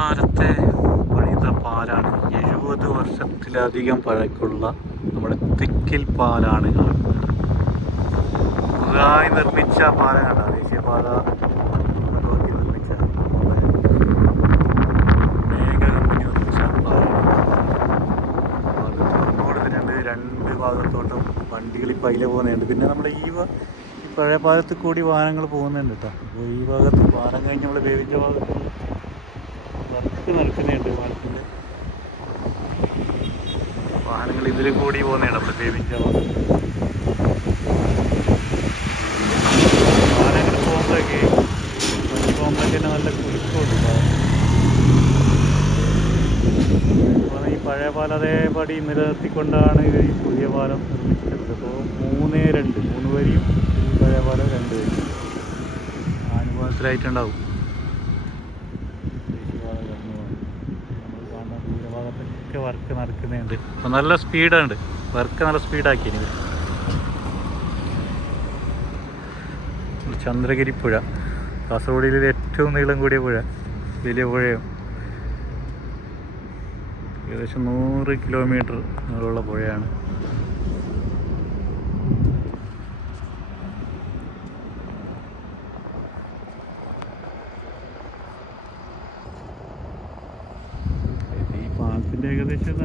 കാലത്തെ പണിത പാലാണ്. 70 വർഷത്തിലധികം പഴക്കമുള്ള നമ്മുടെ തെക്കിൽ പാലാണ് കാണുന്നത്. പുതുതായി നിർമ്മിച്ച പാലമാണ്, ദേശീയപാത നിർമ്മിച്ച മേഘ കമ്പനി നിർമ്മിച്ച പാലമാണ്. രണ്ട് ഭാഗത്തോട്ടും വണ്ടികൾ ഇപ്പം അതിലെ പോകുന്നുണ്ട്. പിന്നെ നമ്മുടെ ഈ പഴയ പാലത്തിൽ കൂടി വാഹനങ്ങൾ പോകുന്നുണ്ട് കേട്ടോ. അപ്പോൾ ഈ ഭാഗത്ത് പാലം കഴിഞ്ഞ് നമ്മൾ വേവിച്ച ഭാഗത്ത് വർക്ക് നടക്കുന്നുണ്ട്. പാലത്തിൻ്റെ വാഹനങ്ങൾ ഇതിൽ കൂടി പോകുന്നുണ്ട്. നമ്മൾ വേവിച്ച ഭാഗത്ത് വാഹനങ്ങൾ പോകുമ്പോഴേക്ക് വണ്ടി പോകുമ്പോഴേക്ക് തന്നെ നല്ല കുലുക്കമുണ്ട്. ഈ പഴയ പാലം അതേപടി നിലനിർത്തിക്കൊണ്ടാണ് ഈ പുതിയ പാലം നിർമ്മിച്ചത്. അപ്പോൾ 3 വരിയും ഈ പഴയ പാലം 2 വരി അനുഭവത്തിലായിട്ടുണ്ടാവും. നമ്മൾ കാണുന്ന ദൂരഭാഗത്തൊക്കെ വർക്ക് നടക്കുന്നുണ്ട്. അപ്പോൾ നല്ല സ്പീഡുണ്ട്, വർക്ക് നല്ല സ്പീഡാക്കി. ചന്ദ്രഗിരി പുഴ കാസർഗോഡിലെ ഏറ്റവും നീളം കൂടിയ പുഴ, വലിയ പുഴയും. ഏകദേശം 100 കിലോമീറ്റർ നീളമുള്ള പുഴയാണ്. ഈ പാലത്തിൻ്റെ ഏകദേശം